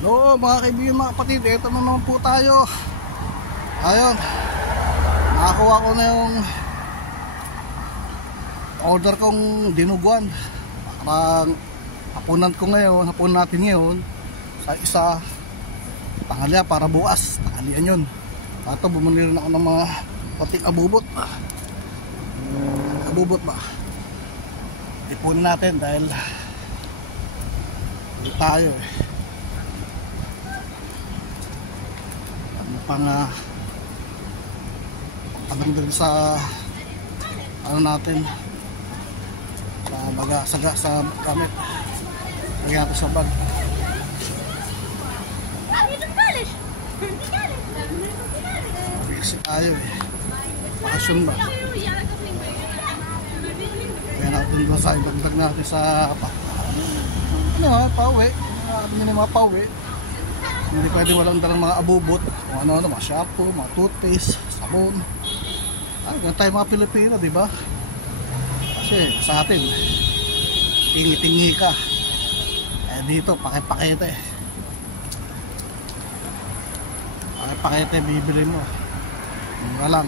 Hello mga kaibigan, mga kapatid, ito na naman po tayo. Ayun, nakakuha ko na yung order kong dinuguan. Parang hapunan ko ngayon, hapunan natin ngayon sa isa tanghalian para bukas, tanghalian yun. Ito, bumili rin ako ng mga pating abubot. Abubot ba? Ipunin natin dahil hindi tayo pang pagdagdag sa ano natin sa baga, sa gamit, lagyan natin sa bag. Kasi tayo passion ba, kaya natin basa dagdag natin sa pauwi, mga pauwi. Hindi pwede walang dalang mga abubot, mga shampoo, mga toothpaste, sabon. Ganun tayo mga Pilipino, di ba? Kasi sa atin, tingi-tingi ka. Dito, pakipakete. Pakipakete, bibili mo. Mura lang.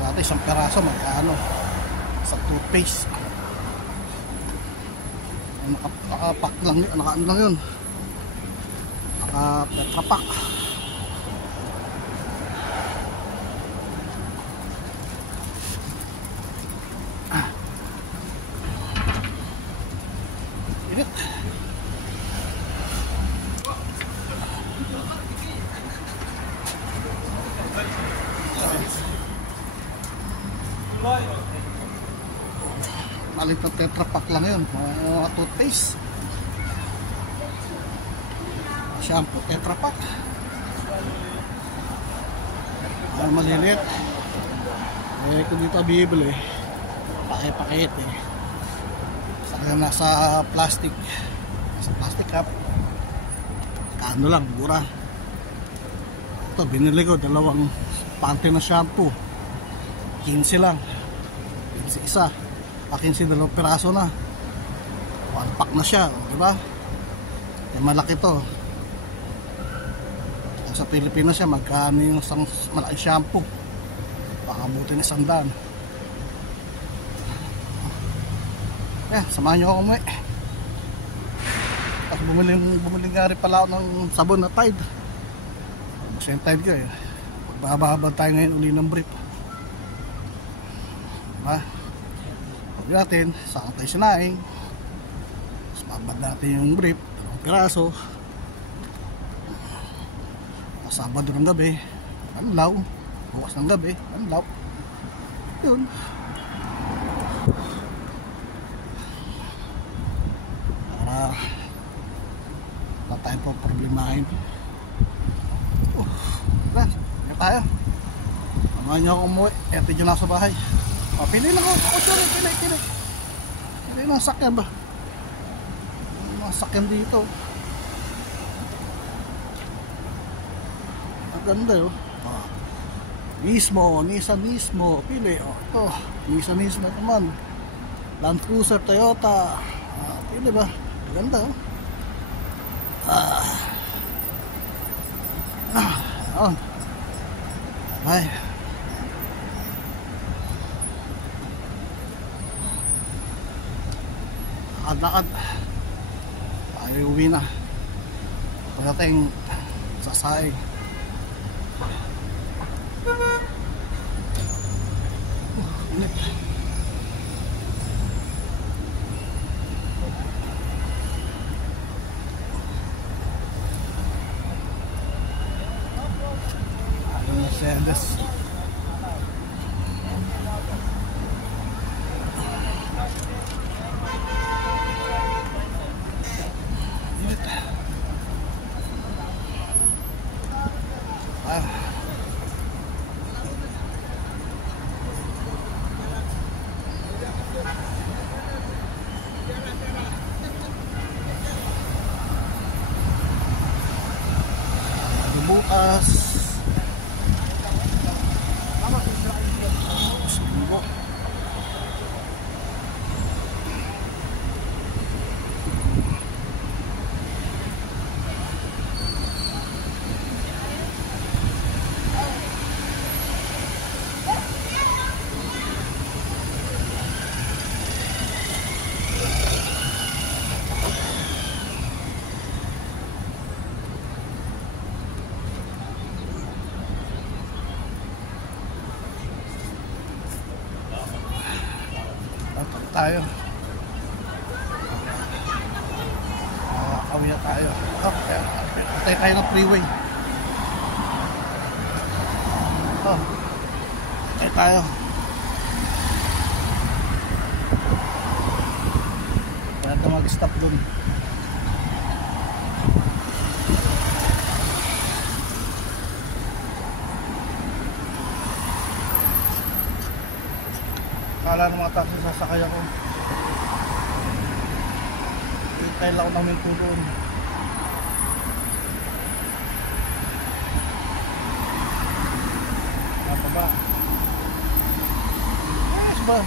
Sa atin, isang peraso, magkano? Sa toothpaste. Nakapak lang yun, nakaano lang yun, naka-tetrapak. Init. Malit na tetrapak lang yun, mga toothpaste, shampoo, tetrapak. Maliliit. Kung dito bibili, pakipakete. Nasa plastic, cup. Kano lang, mura. Ito, binili ko dalawang pante na shampoo, 15 lang, 15 isa. 15 dalawang piraso na, 1 pack na siya, di ba? Malaki to. Sa Pilipinas siya, magkano yung isang malaking shampoo? Baka buti na 100. Samahan nyo ako umuwi. Tapos bumili nga rin pala ako ng sabon na Tide. Mas yung Tide ko Magbahabad tayo ngayon uli ng brief, diba? Huwag natin, saan tayo sinaing. Tapos mabad natin yung brief, 2 piraso. Sabado ng gabi, anlaw. Bukas ng gabi, anlaw. Yun. Para wala tayong po problemahin. Yan tayo. Samahan nyo ako umuwi. Eto dyan ako sa bahay. Pili lang ako. Pili. Pili lang sakyan ba? Mga sakyan dito. Ang ganda yun. Nissan mismo. Pili. Ito. Nissan mismo naman. Land Cruiser, Toyota. Pili ba? Ang ganda yun. Bye. Lakad tayo, uwi na. Pagdating sa saing, init. Mercedes. Bukas tayo. Kawya tayo. Patay tayo ng freeway. Patay tayo. Kaya ito mag-stop dun. Kala ng mga taxi sasakay ako. Hintay lang ako namin tulon. Apa ba? Ayos ba?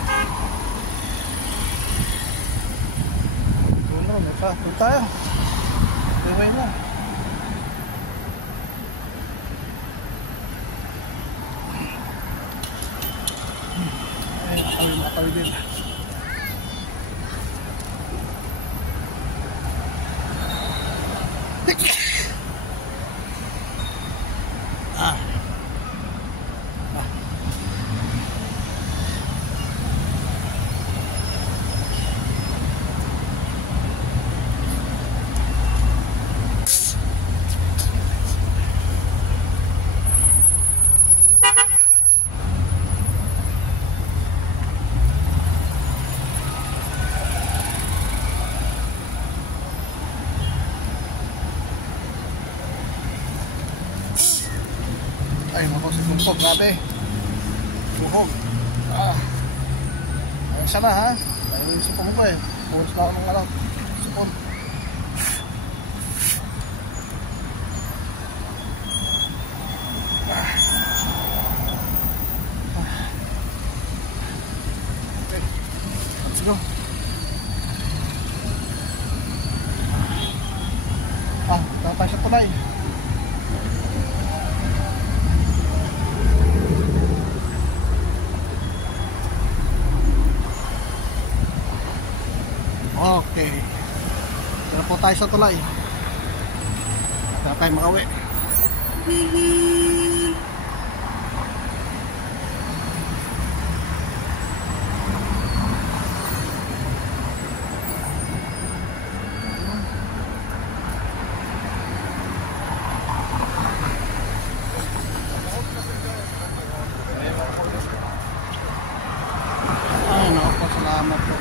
Tulon, tulon tayo. Iway na. Makatawi din. Ay, makusipong grabe. Buhog. Ayun sana ha. Ayun yung sipong ko eh. Puros na ako ng alam. Sipong. Okay. Let's go. Tatay siya tulay. Okay. Tara po tayo sa tulay. Tara tayo makauwi. Ay, naku, salamat po.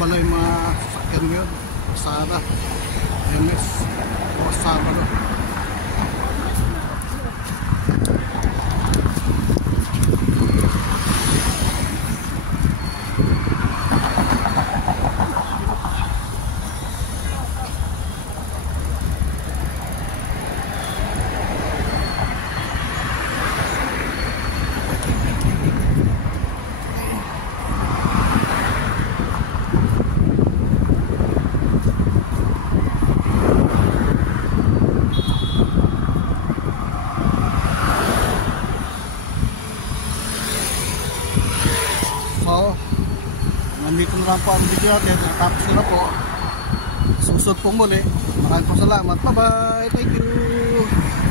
Abala yung mga sasakyan yun. Sana MS o Sabado. Nandito na lang po ang video natin. Natapos ko na po. Susunod pong muli. Maraming po salamat. Bye bye. Thank you.